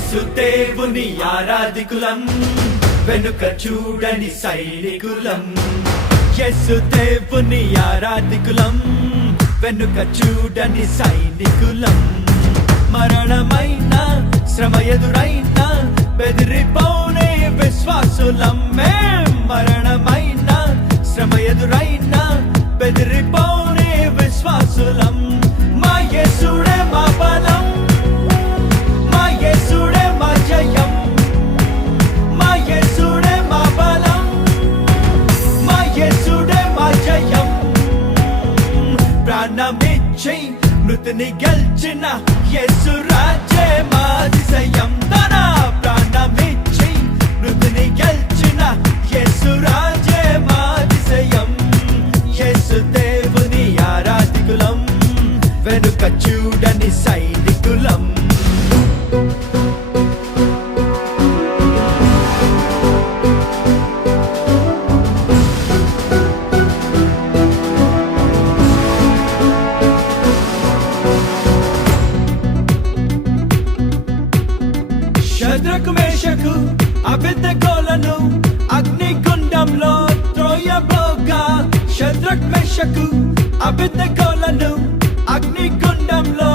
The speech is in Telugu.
యేసుదేవుని ఆరాధికులం, వెనుక చూడని సైనికులం. యేసుదేవుని ఆరాధికులం, వెనుక చూడని సైనికులం. మరణమైన శ్రమ ఎదురైన బెదిరిపోనే విశ్వాసులం. మరణమైన శ్రమ ఎదురైన బెదిరిపోనే విశ్వాసులం. మా యేసుడే మా బలం, మా యేసుడే మా జయం, మా యేసుడే మా బలం, మా యేసుడే మా జయం. ప్రాణమిచ్చి మృతిని గెలిచిన యేసు రాజే మా అతిశయం. తన ప్రాణమిచ్చి మృతిని గెలిచిన యేసు రాజే మా అతిశయం. యేసు దేవుని ఆరాధికులం, వెనుక చూడని సైనికులం. శద్రకు మేషకు అబేద్నెగోలను అగ్నిగుండంలో త్రోయబోగా. శద్రకు మేషకు అబేద్నెగోలను అగ్నిగుండంలో